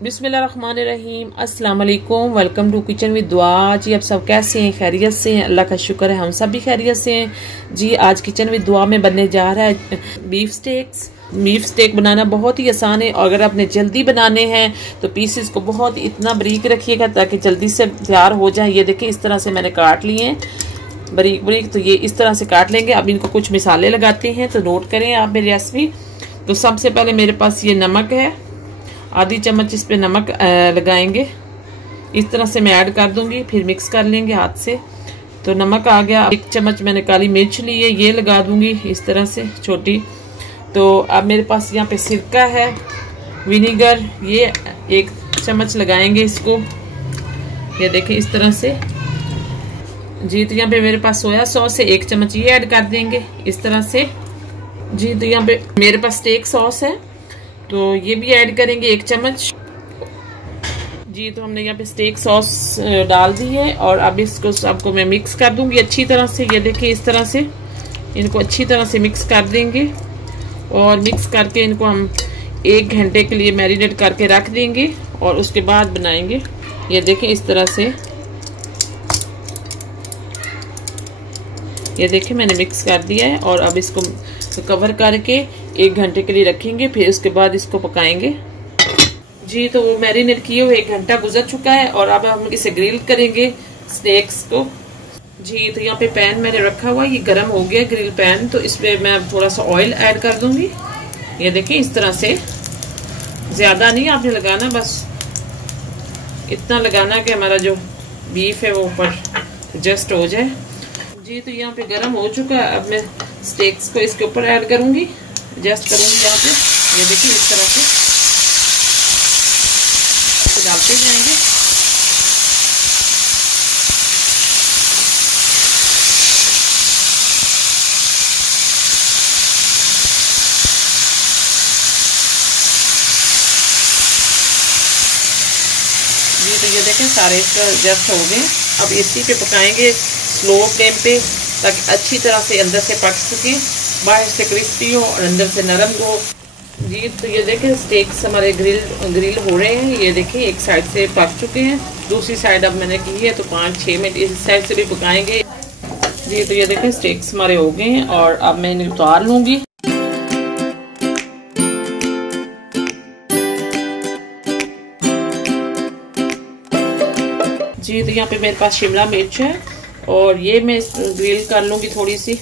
बिस्मिल्लाहिर्रहमानिर्रहीम, अस्सलाम वालेकुम। वेलकम टू किचन विद दुआ। जी आप सब कैसे हैं? खैरियत से हैं? अल्लाह का शुक्र है हम सब भी खैरियत से हैं। जी आज किचन विद दुआ में बनने जा रहा है बीफ स्टेक्स। बीफ स्टेक बनाना बहुत ही आसान है और अगर आपने जल्दी बनाने हैं तो पीसेस को बहुत इतना बारीक रखिएगा ताकि जल्दी से तैयार हो जाए। ये देखिए इस तरह से मैंने काट लिए हैं बारीक बारीक, तो ये इस तरह से काट लेंगे। अब इनको कुछ मिसाले लगाते हैं तो नोट करें आप मेरी रेसिपी। तो सबसे पहले मेरे पास ये नमक है, आधी चम्मच इस पे नमक लगाएंगे। इस तरह से मैं ऐड कर दूंगी, फिर मिक्स कर लेंगे हाथ से। तो नमक आ गया। 1 चम्मच मैंने काली मिर्च ली है, ये लगा दूंगी इस तरह से छोटी। तो अब मेरे पास यहाँ पे सिरका है, विनेगर, ये 1 चम्मच लगाएंगे इसको। ये देखिए इस तरह से जी। तो यहाँ पे मेरे पास सोया सॉस है, 1 चम्मच ये ऐड कर देंगे इस तरह से जी। तो यहाँ पे मेरे पास स्टेक सॉस है तो ये भी ऐड करेंगे 1 चम्मच जी। तो हमने यहाँ पे स्टेक सॉस डाल दी है और अब इसको सबको मैं मिक्स कर दूंगी अच्छी तरह से। ये देखिए इस तरह से इनको अच्छी तरह से मिक्स कर देंगे और मिक्स करके इनको हम 1 घंटे के लिए मैरिनेट करके रख देंगे और उसके बाद बनाएंगे। ये देखिए इस तरह से, ये देखिए मैंने मिक्स कर दिया है और अब इसको कवर करके 1 घंटे के लिए रखेंगे, फिर उसके बाद इसको पकाएंगे जी। तो वो मैरिनेट किए हुए 1 घंटा गुजर चुका है और अब हम इसे ग्रिल करेंगे स्टेक्स को जी। तो यहाँ पे पैन मैंने रखा हुआ, ये गर्म हो गया ग्रिल पैन। तो इसमें मैं थोड़ा सा ऑयल ऐड कर दूंगी। ये देखिए इस तरह से, ज्यादा नहीं आपने लगाना, बस इतना लगाना कि हमारा जो बीफ है वो ऊपर जस्ट हो जाए जी। तो यहाँ पे गर्म हो चुका है। अब मैं स्टेक्स को इसके ऊपर ऐड करूंगी, एडजस्ट करूंगी यहाँ पे। ये देखिए इस तरह से डालते जाएंगे। तो ये देखें सारे इसका एडजस्ट हो गए। अब इसी पे पकाएंगे स्लो फ्लेम पे ताकि अच्छी तरह से अंदर से पक सके, बाहर से क्रिस्पी हो और अंदर से नरम हो जी। तो ये देखें स्टेक्स हमारे ग्रिल हो रहे हैं। ये देखिए एक साइड से पक चुके हैं, दूसरी साइड अब मैंने की है तो 5-6 मिनट इस साइड से भी पकाएंगे जी। तो ये देखें स्टेक्स हमारे हो गए हैं और अब मैं इन्हें उतार लूंगी जी। तो यहाँ पे मेरे पास शिमला मिर्च है और ये मैं ग्रिल कर लूंगी थोड़ी सी।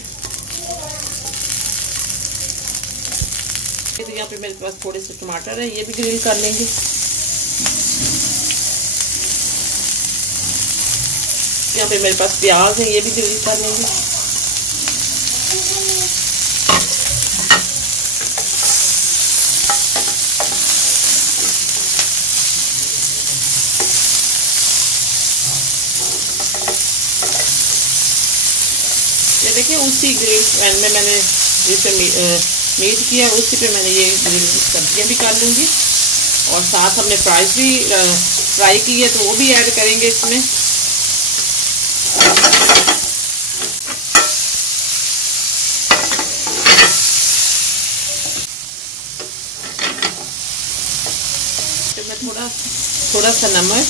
तो यहाँ पे मेरे पास थोड़े से टमाटर है, ये भी ग्रिल कर लेंगे। यहाँ पे मेरे पास प्याज है, ये भी ग्रिल कर लेंगे। ये देखिए उसी ग्रिल पैन में मैंने जिसे मीट किया उसी पे मैंने ये ग्रिल सब्जियां भी कर लूँगी और साथ हमने फ्राइज भी फ्राई की है तो वो भी ऐड करेंगे इसमें। तो मैं थोड़ा सा नमक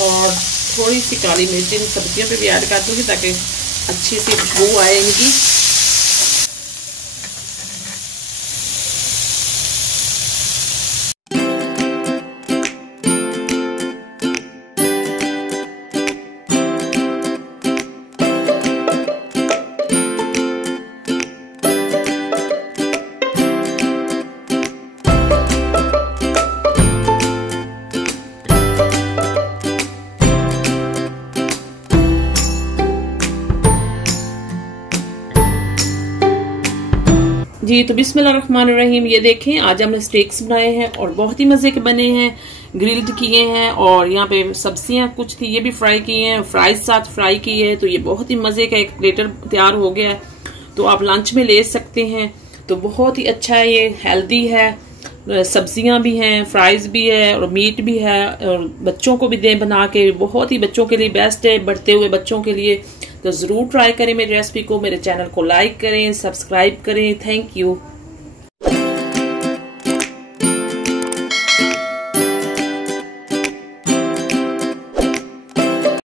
और थोड़ी सी काली मिर्च इन सब्जियों पे भी ऐड कर दूँगी ताकि अच्छी सी खुशबू आए इनकी। जी तो बिस्मिल्लाहिर्रहमानिर्रहीम। ये देखें आज हमने स्टेक्स बनाए हैं और बहुत ही मज़े के बने हैं, ग्रिल्ड किए हैं और यहाँ पे सब्जियां कुछ थी ये भी फ्राई की हैं, फ्राइज साथ फ्राई की है। तो ये बहुत ही मज़े का एक प्लेटर तैयार हो गया है, तो आप लंच में ले सकते हैं। तो बहुत ही अच्छा है, ये हेल्दी है, सब्जियां भी हैं, फ्राइज भी है और मीट भी है और बच्चों को भी दें बना के, बहुत ही बच्चों के लिए बेस्ट है, बढ़ते हुए बच्चों के लिए। तो ज़रूर ट्राई करें मेरी रेसिपी को, मेरे चैनल को लाइक करें, सब्सक्राइब करें। Thank you.